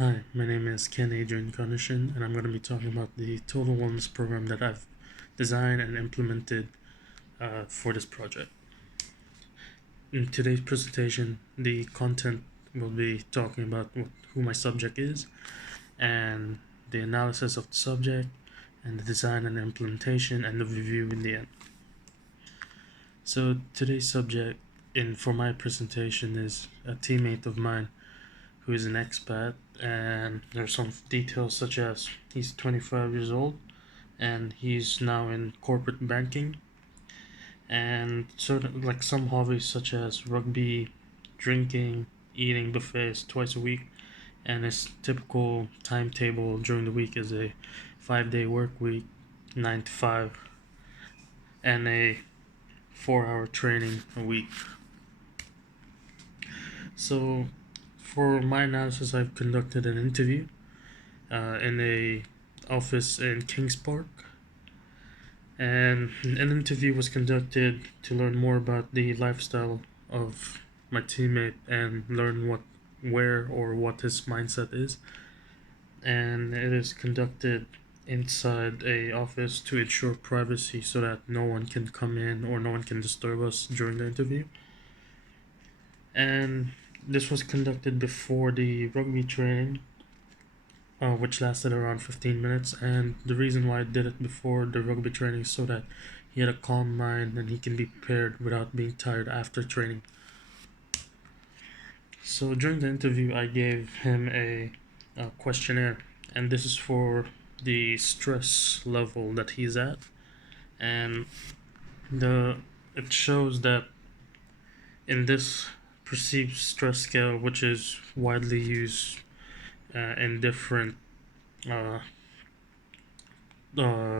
Hi, my name is Ken Adrian Carnation, and I'm going to be talking about the Total Wellness program that I've designed and implemented for this project. In today's presentation, the content will be talking about who my subject is, and the analysis of the subject, and the design and implementation, and the review in the end. So today's subject for my presentation is a teammate of mine who is an expat, and there's some details such as he's 25 years old and he's now in corporate banking, and sort of like some hobbies such as rugby, drinking, eating buffets twice a week, and his typical timetable during the week is a 5-day work week, 9 to 5, and a 4-hour training a week. So for my analysis, I've conducted an interview in a office in Kings Park, and an interview was conducted to learn more about the lifestyle of my teammate and learn where or what his mindset is. And it is conducted inside a office to ensure privacy so that no one can come in or no one can disturb us during the interview. And this was conducted before the rugby training, which lasted around 15 minutes. And the reason why I did it before the rugby training is so that he had a calm mind and he can be prepared without being tired after training. So during the interview, I gave him a questionnaire, and this is for the stress level that he's at, and the it shows that in this perceived stress scale, which is widely used in different uh,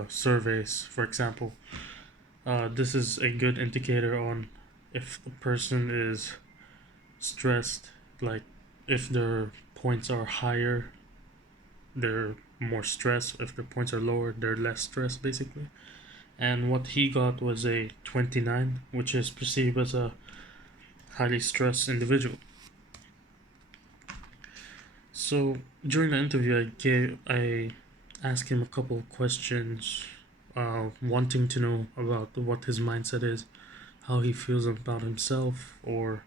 surveys, for example, this is a good indicator on if the person is stressed, like if their points are higher, they're more stressed. If their points are lower, they're less stressed, basically. And what he got was a 29, which is perceived as a highly stressed individual. So during the interview, I asked him a couple of questions, wanting to know about what his mindset is, how he feels about himself, or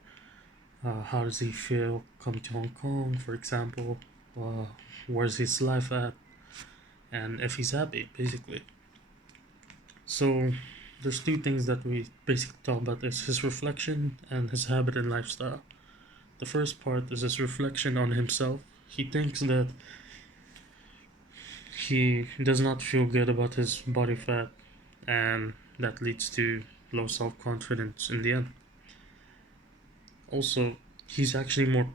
how does he feel coming to Hong Kong, for example, uh, where's his life at, and if he's happy, basically. So there's two things that we basically talk about: is his reflection and his habit and lifestyle. The first part is his reflection on himself. He thinks that he does not feel good about his body fat, and that leads to low self-confidence in the end. Also, he's actually more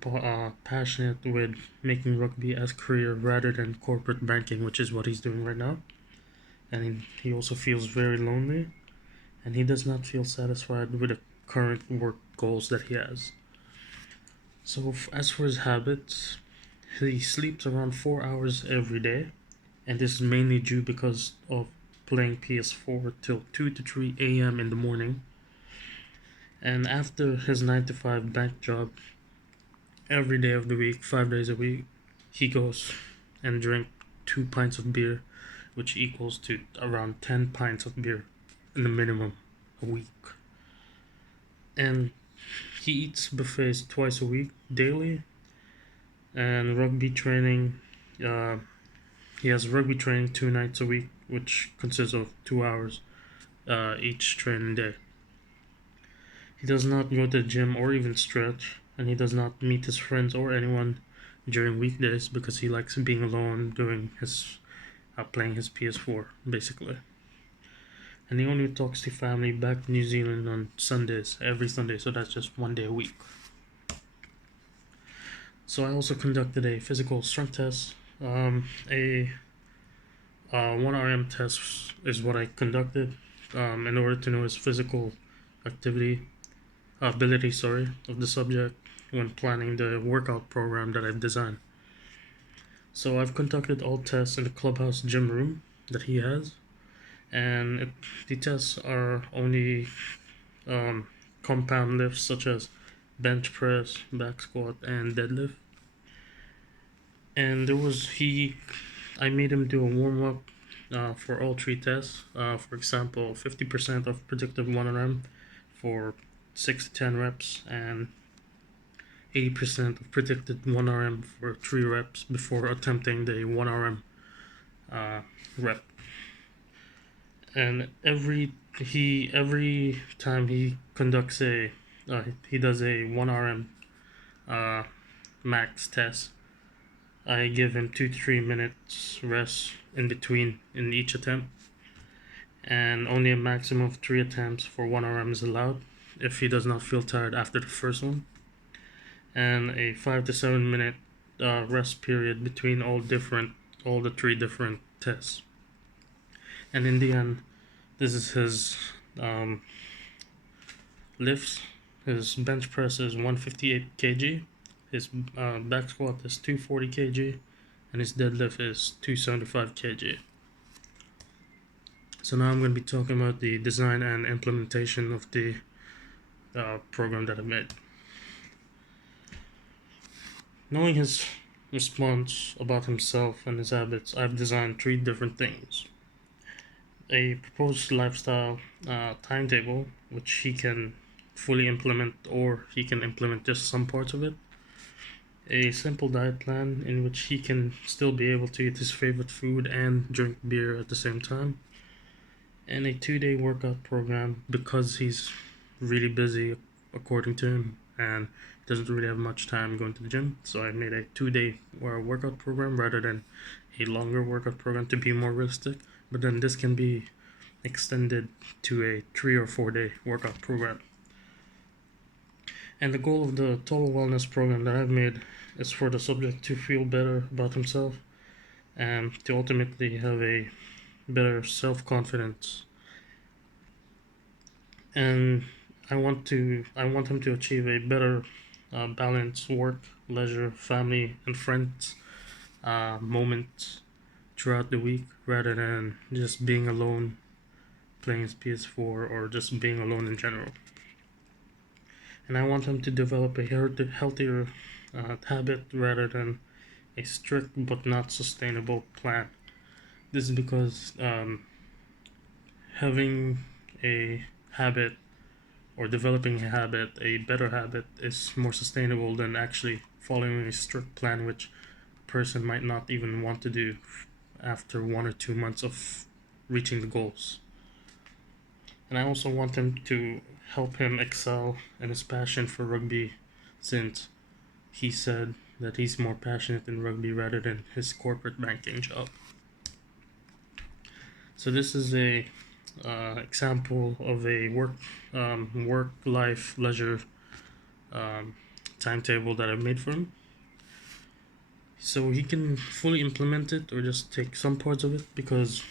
passionate with making rugby as career rather than corporate banking, which is what he's doing right now. And he also feels very lonely, and he does not feel satisfied with the current work goals that he has. So, as for his habits, he sleeps around 4 hours every day, and this is mainly due because of playing PS4 till 2 to 3 a.m. in the morning. And after his 9 to 5 bank job, every day of the week, 5 days a week, he goes and drink 2 pints of beer, which equals to around 10 pints of beer in the minimum a week. And he eats buffets twice a week, daily, and rugby training. Uh, he has rugby training 2 nights a week, which consists of 2 hours each training day. He does not go to the gym or even stretch, and he does not meet his friends or anyone during weekdays because he likes being alone doing his playing his PS4 basically. And he only talks to family back in New Zealand on Sundays, every Sunday, so that's just 1 day a week. So I also conducted a physical strength test. A 1 RM test is what I conducted in order to know his physical activity ability, of the subject when planning the workout program that I've designed. So I've conducted all tests in the clubhouse gym room that he has, and the tests are only um, compound lifts such as bench press, back squat, and deadlift. And I made him do a warm up for all three tests. For example, 50% of predicted 1RM for 6 to 10 reps, and 80% of predicted 1RM for 3 reps before attempting the 1RM rep. And every time he does a 1RM max test, I give him 2 to 3 minutes rest in between in each attempt, and only a maximum of 3 attempts for 1RM is allowed if he does not feel tired after the first one, and a 5 to 7 minute rest period between all the 3 different tests. And in the end, this is his lifts. His bench press is 158 kg, his back squat is 240 kg, and his deadlift is 275 kg. So now I'm going to be talking about the design and implementation of the program that I made. Knowing his response about himself and his habits, I've designed 3 different things. A proposed lifestyle timetable, which he can fully implement, or he can implement just some parts of it. A simple diet plan in which he can still be able to eat his favorite food and drink beer at the same time. And a 2-day workout program because he's really busy, according to him, and doesn't really have much time going to the gym. So I made a 2-day workout program rather than a longer workout program to be more realistic. But then this can be extended to a 3 or 4-day workout program. And the goal of the total wellness program that I've made is for the subject to feel better about himself and to ultimately have a better self-confidence. And I want him to achieve a better balance, work, leisure, family, and friends moments throughout the week, rather than just being alone playing his PS4 or just being alone in general. And I want him to develop a healthier habit rather than a strict but not sustainable plan. This is because having a habit or developing a habit, a better habit, is more sustainable than actually following a strict plan, which a person might not even want to do after 1 or 2 months of reaching the goals. And I also want him to help him excel in his passion for rugby, since he said that he's more passionate in rugby rather than his corporate banking job. So this is a example of a work life leisure timetable that I've made for him. So he can fully implement it or just take some parts of it, because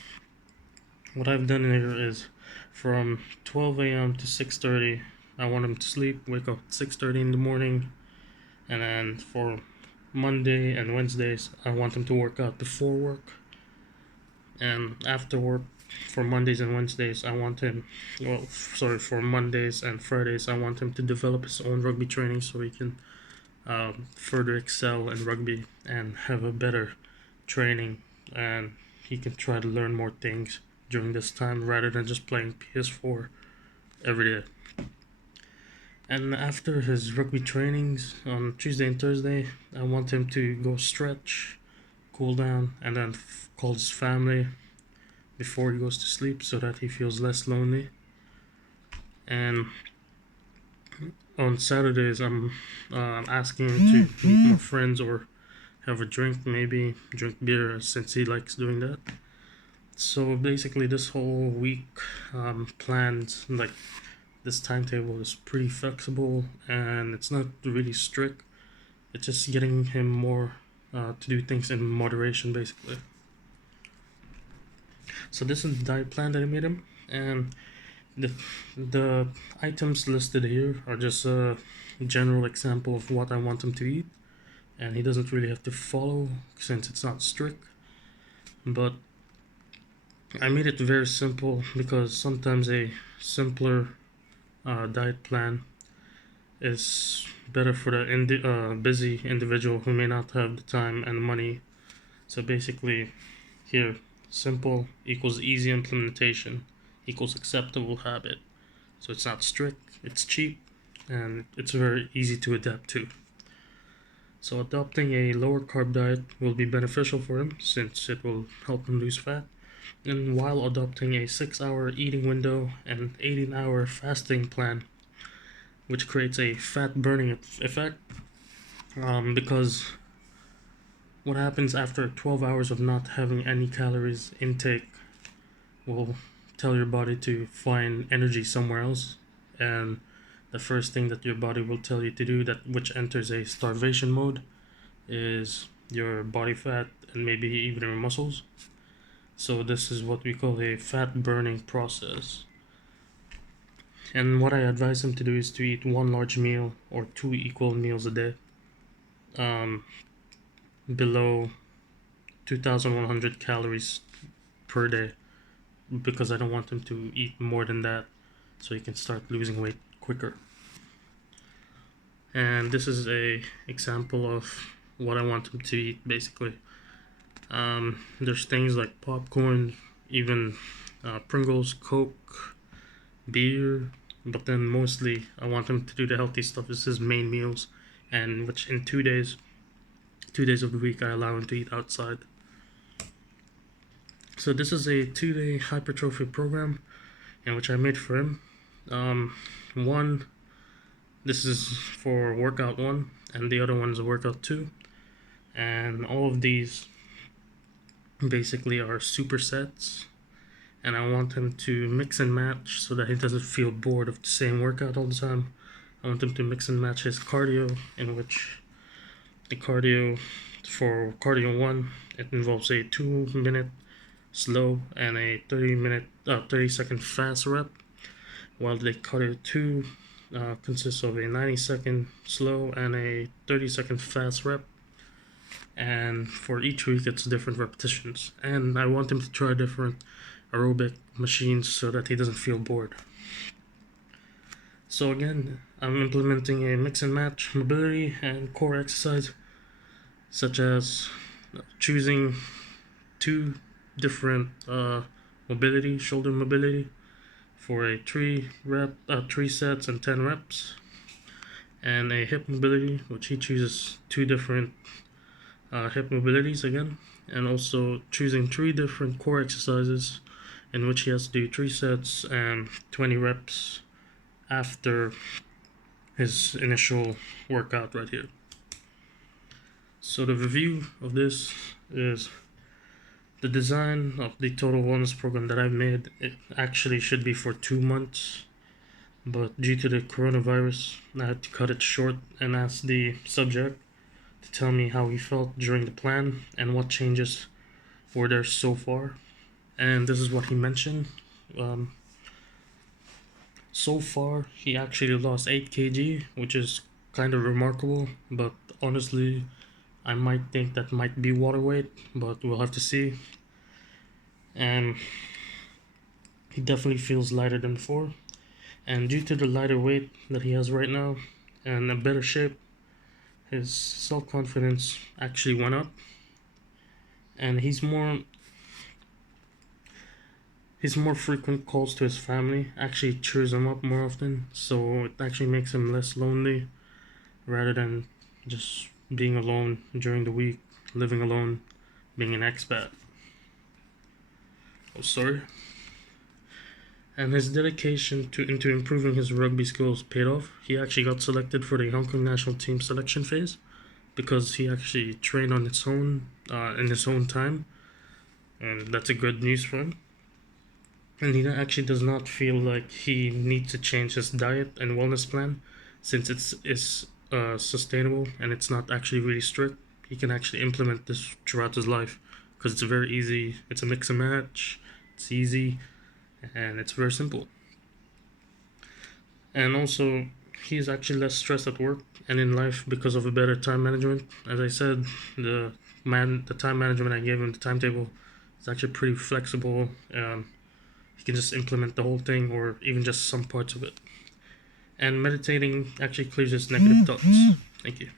what I've done here is from 12 a.m. to 6:30, I want him to sleep, wake up at 6:30 in the morning, and then for Monday and Wednesdays, I want him to work out before work, and after work. For Mondays and Wednesdays, for Mondays and Fridays, I want him to develop his own rugby training so he can further excel in rugby and have a better training, and he can try to learn more things during this time rather than just playing PS4 every day. And after his rugby trainings on Tuesday and Thursday, I want him to go stretch, cool down, and then call his family before he goes to sleep so that he feels less lonely. And on Saturdays, I'm asking him to meet more friends or have a drink, maybe drink beer, since he likes doing that. So basically, this whole week planned, like this timetable, is pretty flexible and it's not really strict. It's just getting him more to do things in moderation, basically. So this is the diet plan that I made him, and the items listed here are just a general example of what I want him to eat, and he doesn't really have to follow since it's not strict. But I made it very simple because sometimes a simpler diet plan is better for the busy individual who may not have the time and money. So basically, here, simple equals easy implementation equals acceptable habit. So it's not strict, it's cheap, and it's very easy to adapt to. So adopting a lower carb diet will be beneficial for him since it will help him lose fat. And while adopting a 6-hour eating window and 18-hour fasting plan, which creates a fat burning effect, because what happens after 12 hours of not having any calories intake will tell your body to find energy somewhere else, and the first thing that your body will tell you to do, that which enters a starvation mode, is your body fat and maybe even your muscles. So this is what we call a fat burning process. And what I advise him to do is to eat one large meal or 2 equal meals a day, um, below 2,100 calories per day, because I don't want him to eat more than that so he can start losing weight quicker. And this is a example of what I want him to eat basically. There's things like popcorn, even Pringles, Coke, beer, but then mostly I want him to do the healthy stuff. This is main meals, and which in 2 days of the week I allow him to eat outside. So this is a 2-day hypertrophy program in which I made for him. One, this is for workout 1, and the other one is workout 2, and all of these basically are supersets, and I want him to mix and match so that he doesn't feel bored of the same workout all the time. I want him to mix and match his cardio, in which the cardio for cardio 1, it involves a 2-minute slow and a 30-second fast rep, while the cardio 2 consists of a 90-second slow and a 30-second fast rep. And for each week it's different repetitions, and I want him to try different aerobic machines so that he doesn't feel bored. So again, I'm implementing a mix and match mobility and core exercise, such as choosing 2 different shoulder mobility for a 3 sets and 10 reps, and a hip mobility, which he chooses 2 different hip mobilities again, and also choosing 3 different core exercises in which he has to do 3 sets and 20 reps after his initial workout right here. So the review of this is the design of the Total Wellness program that I've made. It actually should be for 2 months, but due to the coronavirus, I had to cut it short and ask the subject to tell me how he felt during the plan and what changes were there so far. And this is what he mentioned. So far, he actually lost 8 kg, which is kind of remarkable, but honestly, I might think that might be water weight, but we'll have to see. And he definitely feels lighter than before. And due to the lighter weight that he has right now and a better shape, his self-confidence actually went up, and his more frequent calls to his family actually cheers him up more often, so it actually makes him less lonely rather than just being alone during the week, living alone, being an expat. Oh, sorry. And his dedication into improving his rugby skills paid off. He actually got selected for the Hong Kong national team selection phase because he actually trained on its own in his own time, and that's a good news for him. And he actually does not feel like he needs to change his diet and wellness plan, since it's sustainable and it's not actually really strict. He can actually implement this throughout his life because it's very easy. It's a mix and match. It's easy, and it's very simple. And also, he's actually less stressed at work and in life because of a better time management. As I said, the time management I gave him, the timetable, is actually pretty flexible. He can just implement the whole thing or even just some parts of it. And meditating actually clears his negative thoughts. Thank you.